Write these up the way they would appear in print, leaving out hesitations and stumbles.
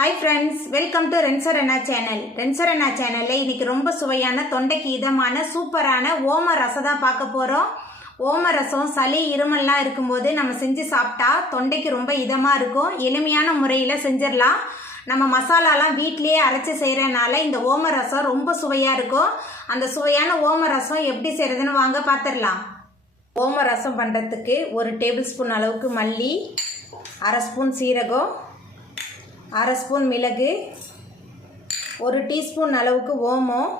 High friends welcome to रेंसरना channel रेंसरना channel इनकी रोम सुवैयाना தொண்டைக்கு இதமான சூப்பரான ஓம ரசம் தான் பார்க்க போறோம். ஓம ரசம் சளி இருமல்லாம் இருக்கும்போது நம்ம செஞ்சு சாப்பிட்டா தொண்டைக்கு ரொம்ப இதமா இருக்கும். எளிமையான முறையில செஞ்சிரலாம். நம்ம மசாலாலாம் வீட்லயே அரைச்சு செய்யறனால இந்த ஓம ரசம் ரொம்ப சுவையா இருக்கும். அந்த சுவையான ஓம ரசம் எப்படி செய்யறதுன்னு வாங்க பாத்துறலாம். ஓம ரசம் பண்றதுக்கு 1 டேபிள் ஸ்பூன் அளவுக்கு மல்லி, 1/2 ஸ்பூன் சீரகம், 1/2 ஸ்பூன் மிளகு, 1 டீஸ்பூன் அளவுக்கு ஓமம்,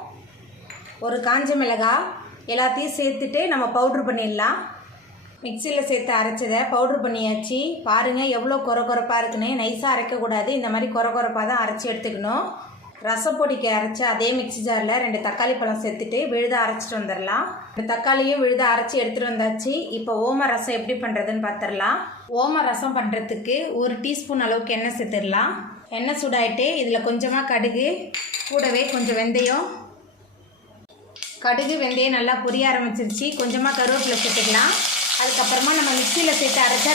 1 காஞ்ச மிளகாய் எல்லாத்தையும் சேர்த்துட்டு நம்ம பவுட்ரு பண்ணிடலாம். மிக்சியில் சேர்த்து அரைச்சதை பவுட்ரு பண்ணியாச்சு. பாருங்கள் எவ்வளோ கொரப்பாக இருக்குன்னு. நைஸாக அரைக்கக்கூடாது, இந்த மாதிரி கொரப்பாக தான் அரைச்சி எடுத்துக்கணும். ரசப்பொடிக்கு அரைச்சி அதே மிக்சி ஜாரில் 2 தக்காளி பழம் சேர்த்துட்டு விழுதாக அரைச்சிட்டு வந்துடலாம். 2 தக்காளியும் விழுதாக அரைச்சி எடுத்துகிட்டு வந்தாச்சு. இப்போ ஓம ரசம் எப்படி பண்ணுறதுன்னு பார்த்துடலாம். ஓம ரசம் பண்ணுறதுக்கு 1 டீஸ்பூன் அளவுக்கு எண்ணெய் சேர்த்துடலாம். எண்ணெய் சூடாயிட்டு இதில் கொஞ்சமாக கடுகு, கூடவே கொஞ்சம் வெந்தயம். கடுகு வெந்தயம் நல்லா பொரிய ஆரம்பிச்சிருச்சு. கொஞ்சமாக கருவேப்பிலை சேர்த்துக்கலாம். அதுக்கப்புறமா நம்ம மிக்சியில் சேர்த்து அரைச்ச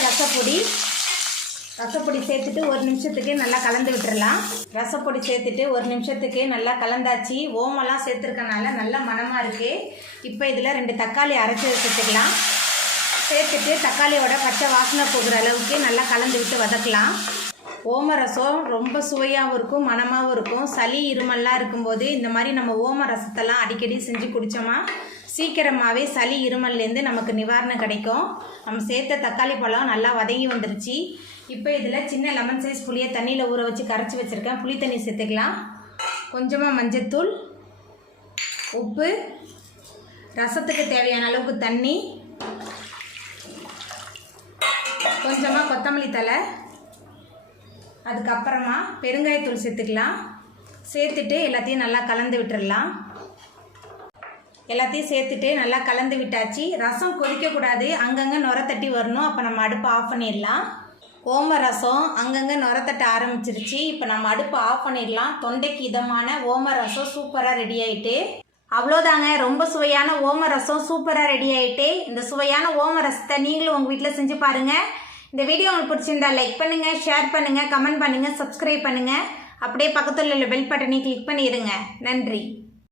ரசப்பொடி சேர்த்துட்டு 1 நிமிஷத்துக்கு நல்லா கலந்து விட்டுறலாம். ரசப்பொடி சேர்த்துட்டு 1 நிமிஷத்துக்கு நல்லா கலந்தாச்சு. ஓமெல்லாம் சேர்த்துருக்கனால நல்லா மணமாக இருக்குது. இப்போ இதில் 2 தக்காளி அரைச்சி சேர்த்துக்கலாம். சேர்த்துட்டு தக்காளியோட பச்சை வாசனை போகிற அளவுக்கு நல்லா கலந்து விட்டு வதக்கலாம். ஓம ரசம் ரொம்ப சுவையாகவும் இருக்கும், மணமாகவும் இருக்கும். சளி இருமல்லாம் இருக்கும்போது இந்த மாதிரி நம்ம ஓம ரசத்தெல்லாம் அடிக்கடி செஞ்சு குடித்தோமா சீக்கிரமாகவே சளி இருமல்லேருந்து நமக்கு நிவாரணம் கிடைக்கும். நம்ம சேர்த்த தக்காளி பழம் நல்லா வதங்கி வந்துருச்சு. இப்போ இதில் சின்ன லெமன் சைஸ் புளியை தண்ணியில் ஊற வச்சு கரைச்சி வச்சுருக்கேன். புளி தண்ணி சேர்த்துக்கலாம். கொஞ்சமாக மஞ்சத்தூள், உப்பு, ரசத்துக்கு தேவையான அளவுக்கு தண்ணி, கொஞ்சமாக கொத்தமல்லி தழை, அதுக்கப்புறமா பெருங்காயத்தூள் சேர்த்துக்கலாம். சேர்த்துட்டு எல்லாத்தையும் நல்லா கலந்து விட்டுடலாம். எல்லாத்தையும் சேர்த்துட்டு நல்லா கலந்து விட்டாச்சு. ரசம் கொதிக்கக்கூடாது, அங்கங்கே நுர தட்டி வரணும். அப்போ நம்ம அடுப்பை ஆஃப் பண்ணிடலாம். ஓம ரசம் அங்கங்கே நுர தட்ட ஆரம்பிச்சிருச்சு. இப்போ நம்ம அடுப்பை ஆஃப் பண்ணிடலாம். தொண்டைக்கு இதமான ஓம ரசம் சூப்பராக ரெடி ஆகிட்டு. அவ்வளோதாங்க, ரொம்ப சுவையான ஓம ரசம் சூப்பராக ரெடி ஆகிட்டு. இந்த சுவையான ஓம ரசத்தை நீங்களும் உங்கள் வீட்டில் செஞ்சு பாருங்கள். இந்த வீடியோ உங்களுக்கு பிடிச்சிருந்தா லைக் பண்ணுங்கள், ஷேர் பண்ணுங்கள், கமெண்ட் பண்ணுங்கள், சப்ஸ்கிரைப் பண்ணுங்கள். அப்படியே பக்கத்தில் உள்ள பெல் பட்டனை கிளிக் பண்ணிடுங்க. நன்றி.